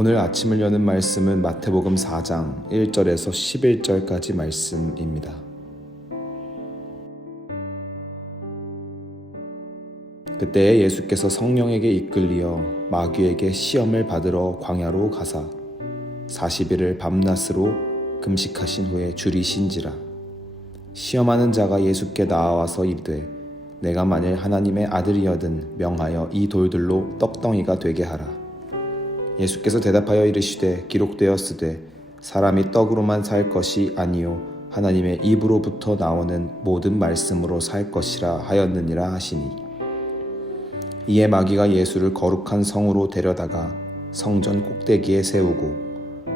오늘 아침을 여는 말씀은 마태복음 4장 1절에서 11절까지 말씀입니다. 그때에 예수께서 성령에게 이끌리어 마귀에게 시험을 받으러 광야로 가사 40일을 밤낮으로 금식하신 후에 줄이신지라. 시험하는 자가 예수께 나와서 이르되 내가 만일 하나님의 아들이여든 명하여 이 돌들로 떡덩이가 되게 하라. 예수께서 대답하여 이르시되 기록되었으되 사람이 떡으로만 살 것이 아니요 하나님의 입으로부터 나오는 모든 말씀으로 살 것이라 하였느니라 하시니, 이에 마귀가 예수를 거룩한 성으로 데려다가 성전 꼭대기에 세우고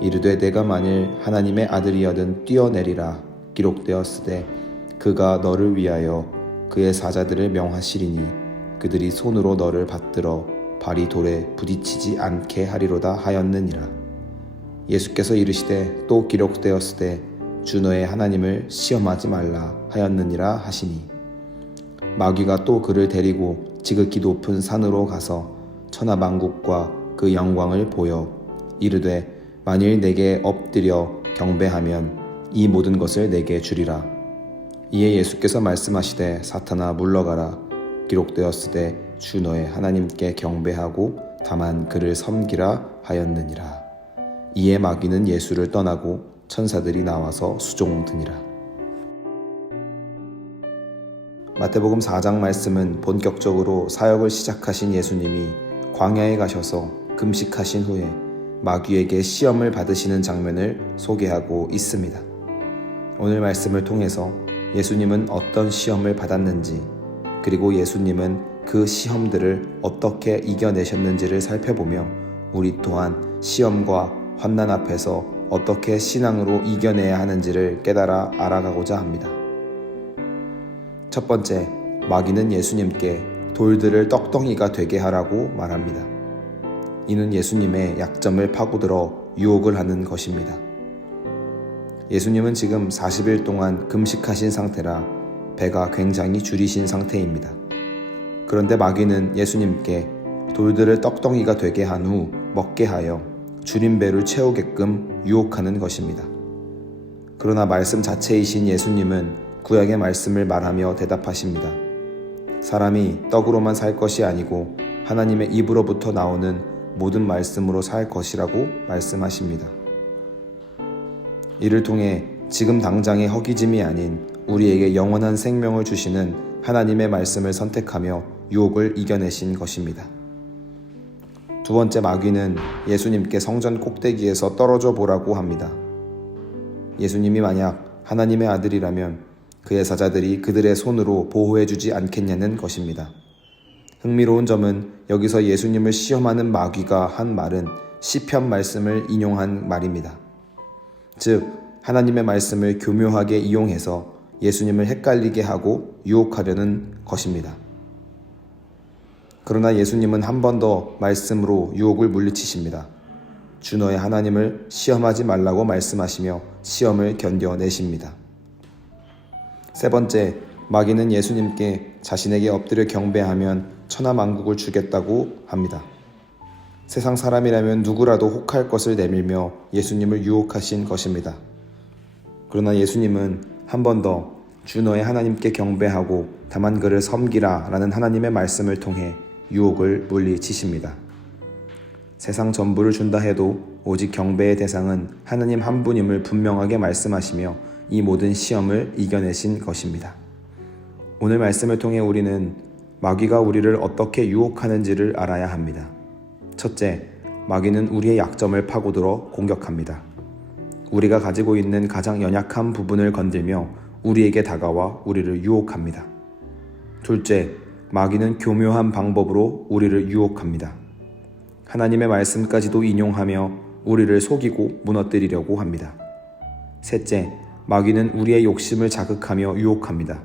이르되 내가 만일 하나님의 아들이여든 뛰어내리라. 기록되었으되 그가 너를 위하여 그의 사자들을 명하시리니 그들이 손으로 너를 받들어 발이 돌에 부딪히지 않게 하리로다 하였느니라. 예수께서 이르시되 또 기록되었으되 주 너의 하나님을 시험하지 말라 하였느니라 하시니, 마귀가 또 그를 데리고 지극히 높은 산으로 가서 천하만국과 그 영광을 보여 이르되 만일 내게 엎드려 경배하면 이 모든 것을 내게 주리라. 이에 예수께서 말씀하시되 사탄아 물러가라. 기록되었으되 주 너의 하나님께 경배하고 다만 그를 섬기라 하였느니라. 이에 마귀는 예수를 떠나고 천사들이 나와서 수종드니라. 마태복음 4장 말씀은 본격적으로 사역을 시작하신 예수님이 광야에 가셔서 금식하신 후에 마귀에게 시험을 받으시는 장면을 소개하고 있습니다. 오늘 말씀을 통해서 예수님은 어떤 시험을 받았는지, 그리고 예수님은 그 시험들을 어떻게 이겨내셨는지를 살펴보며 우리 또한 시험과 환난 앞에서 어떻게 신앙으로 이겨내야 하는지를 깨달아 알아가고자 합니다. 첫 번째, 마귀는 예수님께 돌들을 떡덩이가 되게 하라고 말합니다. 이는 예수님의 약점을 파고들어 유혹을 하는 것입니다. 예수님은 지금 40일 동안 금식하신 상태라 배가 굉장히 줄이신 상태입니다. 그런데 마귀는 예수님께 돌들을 떡덩이가 되게 한 후 먹게 하여 줄인 배를 채우게끔 유혹하는 것입니다. 그러나 말씀 자체이신 예수님은 구약의 말씀을 말하며 대답하십니다. 사람이 떡으로만 살 것이 아니고 하나님의 입으로부터 나오는 모든 말씀으로 살 것이라고 말씀하십니다. 이를 통해 지금 당장의 허기짐이 아닌 우리에게 영원한 생명을 주시는 하나님의 말씀을 선택하며 유혹을 이겨내신 것입니다. 두 번째, 마귀는 예수님께 성전 꼭대기에서 떨어져 보라고 합니다. 예수님이 만약 하나님의 아들이라면 그의 사자들이 그들의 손으로 보호해주지 않겠냐는 것입니다. 흥미로운 점은 여기서 예수님을 시험하는 마귀가 한 말은 시편 말씀을 인용한 말입니다. 즉, 하나님의 말씀을 교묘하게 이용해서 예수님을 헷갈리게 하고 유혹하려는 것입니다. 그러나 예수님은 한 번 더 말씀으로 유혹을 물리치십니다. 주 너의 하나님을 시험하지 말라고 말씀하시며 시험을 견뎌내십니다. 세 번째, 마귀는 예수님께 자신에게 엎드려 경배하면 천하만국을 주겠다고 합니다. 세상 사람이라면 누구라도 혹할 것을 내밀며 예수님을 유혹하신 것입니다. 그러나 예수님은 한 번 더 주 너의 하나님께 경배하고 다만 그를 섬기라 라는 하나님의 말씀을 통해 유혹을 물리치십니다. 세상 전부를 준다 해도 오직 경배의 대상은 하나님 한 분임을 분명하게 말씀하시며 이 모든 시험을 이겨내신 것입니다. 오늘 말씀을 통해 우리는 마귀가 우리를 어떻게 유혹하는지를 알아야 합니다. 첫째, 마귀는 우리의 약점을 파고들어 공격합니다. 우리가 가지고 있는 가장 연약한 부분을 건들며 우리에게 다가와 우리를 유혹합니다. 둘째, 마귀는 교묘한 방법으로 우리를 유혹합니다. 하나님의 말씀까지도 인용하며 우리를 속이고 무너뜨리려고 합니다. 셋째, 마귀는 우리의 욕심을 자극하며 유혹합니다.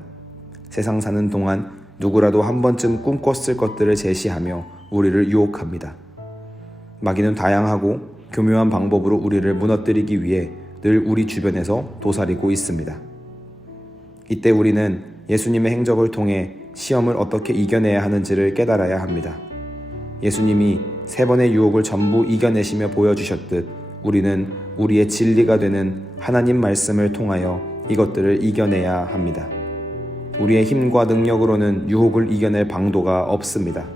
세상 사는 동안 누구라도 한 번쯤 꿈꿨을 것들을 제시하며 우리를 유혹합니다. 마귀는 다양하고 교묘한 방법으로 우리를 무너뜨리기 위해 늘 우리 주변에서 도사리고 있습니다. 이때 우리는 예수님의 행적을 통해 시험을 어떻게 이겨내야 하는지를 깨달아야 합니다. 예수님이 3번의 유혹을 전부 이겨내시며 보여주셨듯 우리는 우리의 진리가 되는 하나님 말씀을 통하여 이것들을 이겨내야 합니다. 우리의 힘과 능력으로는 유혹을 이겨낼 방도가 없습니다.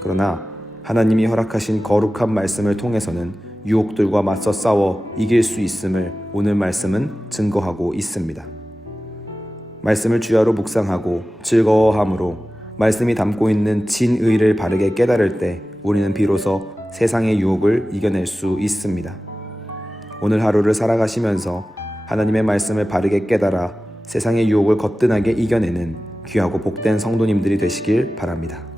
그러나 하나님이 허락하신 거룩한 말씀을 통해서는 유혹들과 맞서 싸워 이길 수 있음을 오늘 말씀은 증거하고 있습니다. 말씀을 주야로 묵상하고 즐거워함으로 말씀이 담고 있는 진의를 바르게 깨달을 때 우리는 비로소 세상의 유혹을 이겨낼 수 있습니다. 오늘 하루를 살아가시면서 하나님의 말씀을 바르게 깨달아 세상의 유혹을 거뜬하게 이겨내는 귀하고 복된 성도님들이 되시길 바랍니다.